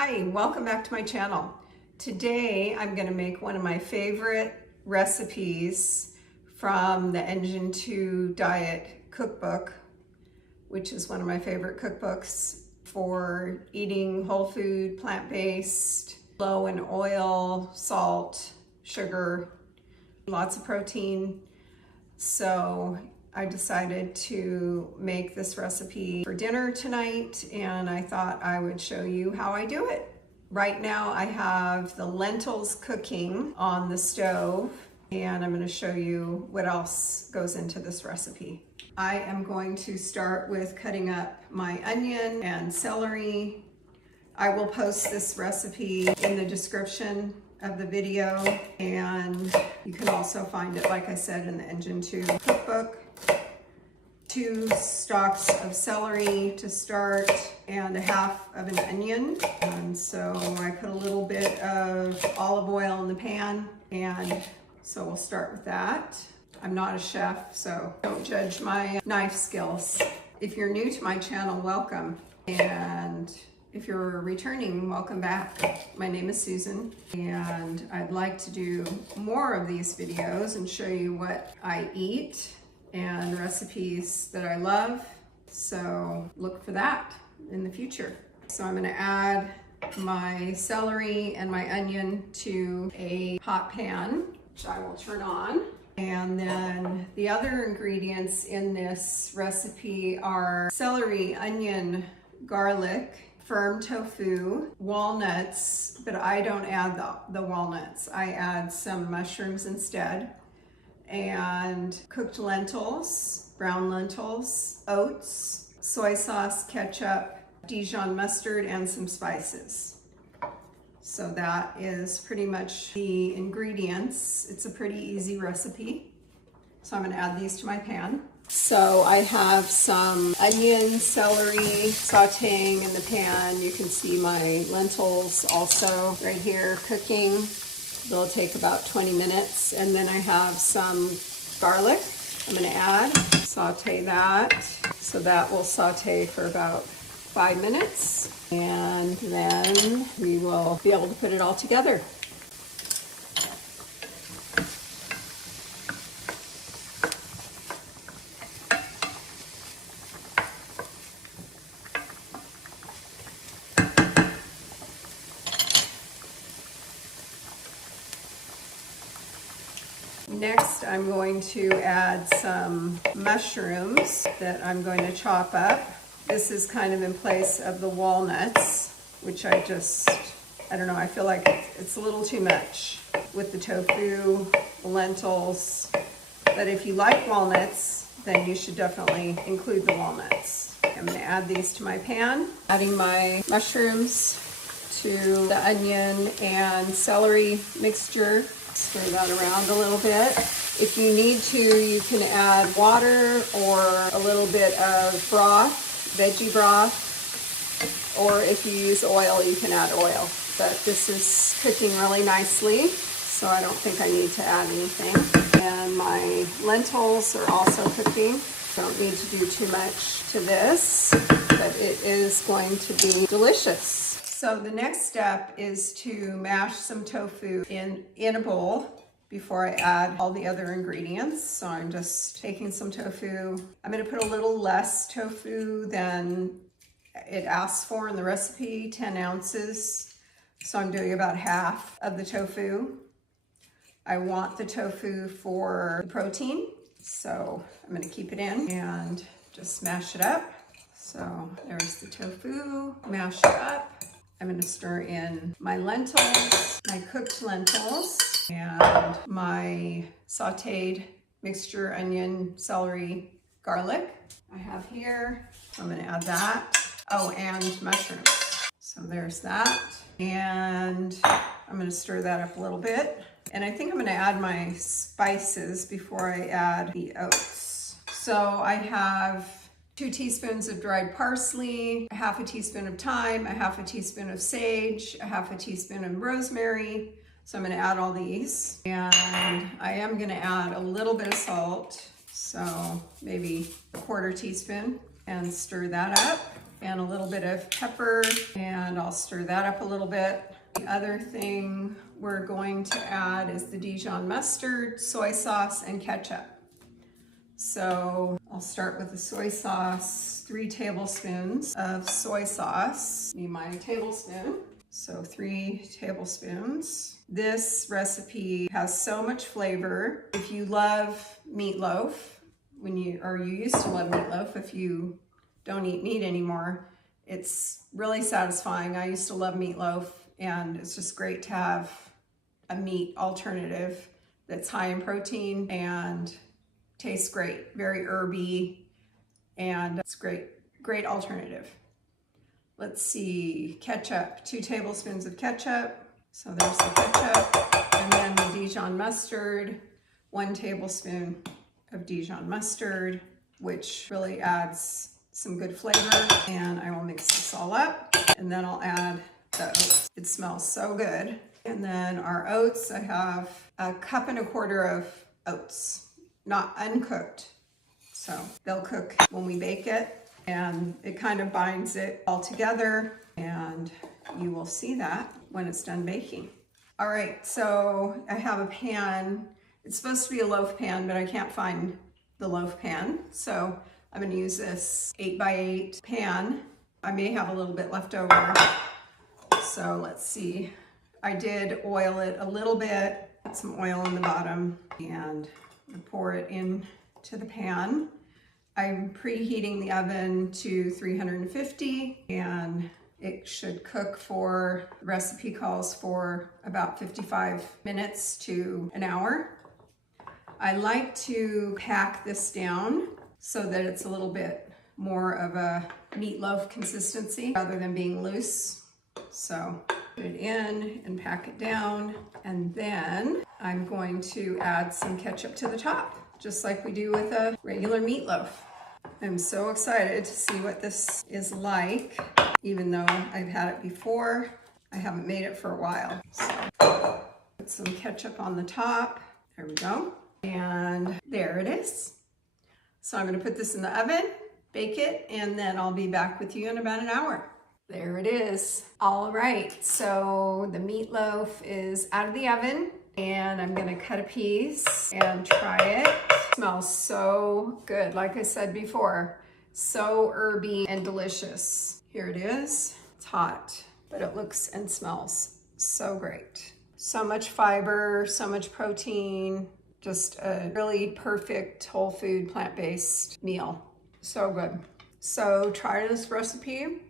Hi, welcome back to my channel. Today I'm going to make one of my favorite recipes from the Engine 2 Diet Cookbook, which is one of my favorite cookbooks for eating whole food, plant-based, low in oil, salt, sugar, lots of protein. So I decided to make this recipe for dinner tonight, and I thought I would show you how I do it. Right now I have the lentils cooking on the stove, and I'm going to show you what else goes into this recipe. I am going to start with cutting up my onion and celery. I will post this recipe in the description of the video, and you can also find it, like I said, in the Engine 2 Cookbook. 2 stalks of celery to start, and a half of an onion. And so I put a little bit of olive oil in the pan, and so we'll start with that. I'm not a chef, so don't judge my knife skills. If you're new to my channel, welcome. And if you're returning, welcome back. My name is Susan, and I'd like to do more of these videos and show you what I eat and recipes that I love. So look for that in the future. So I'm gonna add my celery and my onion to a hot pan, which I will turn on. And then the other ingredients in this recipe are celery, onion, garlic, firm tofu, walnuts, but I don't add the walnuts. I add some mushrooms instead, and cooked lentils, brown lentils, oats, soy sauce, ketchup, Dijon mustard, and some spices. So that is pretty much the ingredients. It's a pretty easy recipe. So I'm going to add these to my pan. So I have some onion, celery sauteing in the pan. You can see my lentils also right here cooking. They'll take about 20 minutes. And then I have some garlic I'm going to add. Saute that. So that will saute for about 5 minutes. And then we will be able to put it all together. Next, I'm going to add some mushrooms that I'm going to chop up. This is kind of in place of the walnuts, which I don't know, I feel like it's a little too much with the tofu, the lentils. But if you like walnuts, then you should definitely include the walnuts. I'm going to add these to my pan. Adding my mushrooms to the onion and celery mixture. Stir that around a little bit. If you need to, you can add water or a little bit of broth, veggie broth, or if you use oil, you can add oil. But this is cooking really nicely, so I don't think I need to add anything. And my lentils are also cooking. Don't need to do too much to this, but it is going to be delicious. So the next step is to mash some tofu in a bowl before I add all the other ingredients. So I'm just taking some tofu. I'm going to put a little less tofu than it asks for in the recipe, 10 ounces. So I'm doing about half of the tofu. I want the tofu for the protein, so I'm going to keep it in and just mash it up. So there's the tofu, mash it up. I'm going to stir in my lentils, my cooked lentils, and my sauteed mixture, onion, celery, garlic. I have here, so I'm going to add that. Oh, and mushrooms. So there's that. And I'm going to stir that up a little bit. And I think I'm going to add my spices before I add the oats. So I have 2 teaspoons of dried parsley, a half a teaspoon of thyme, a half a teaspoon of sage, a half a teaspoon of rosemary. So I'm going to add all these. And I am going to add a little bit of salt, so maybe a 1/4 teaspoon, and stir that up. and a little bit of pepper, and I'll stir that up a little bit. The other thing we're going to add is the Dijon mustard, soy sauce, and ketchup. So I'll start with the soy sauce, 3 tablespoons of soy sauce. Need my tablespoon. So 3 tablespoons. This recipe has so much flavor. If you love meatloaf, you used to love meatloaf, if you don't eat meat anymore, it's really satisfying. I used to love meatloaf, and it's just great to have a meat alternative that's high in protein and tastes great, very herby, and it's great alternative. Let's see, ketchup, 2 tablespoons of ketchup. So there's the ketchup, and then the Dijon mustard, 1 tablespoon of Dijon mustard, which really adds some good flavor. And I will mix this all up, and then I'll add the oats. It smells so good. And then our oats, I have 1.25 cups of oats, not uncooked. So they'll cook when we bake it, and it kind of binds it all together, and you will see that when it's done baking. All right, so I have a pan. It's supposed to be a loaf pan, but I can't find the loaf pan. So I'm gonna use this 8x8 pan. I may have a little bit left over. So let's see. I did oil it a little bit, put some oil in the bottom, and pour it into the pan. I'm preheating the oven to 350, and it should cook for, the recipe calls for about 55 minutes to an hour. I like to pack this down so that it's a little bit more of a meatloaf consistency rather than being loose. So put it in and pack it down, and then I'm going to add some ketchup to the top, just like we do with a regular meatloaf. I'm so excited to see what this is like, even though I've had it before. I haven't made it for a while. So put some ketchup on the top. There we go. And there it is. So I'm gonna put this in the oven, bake it, and then I'll be back with you in about an hour. There it is. All right, so the meatloaf is out of the oven, and I'm gonna cut a piece and try it. Smells so good, like I said before, so herby and delicious. Here it is. It's hot, but it looks and smells so great. So much fiber, so much protein, just a really perfect whole food plant-based meal. So good. So try this recipe.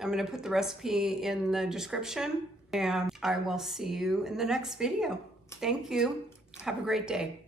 I'm gonna put the recipe in the description, and I will see you in the next video. Thank you. Have a great day.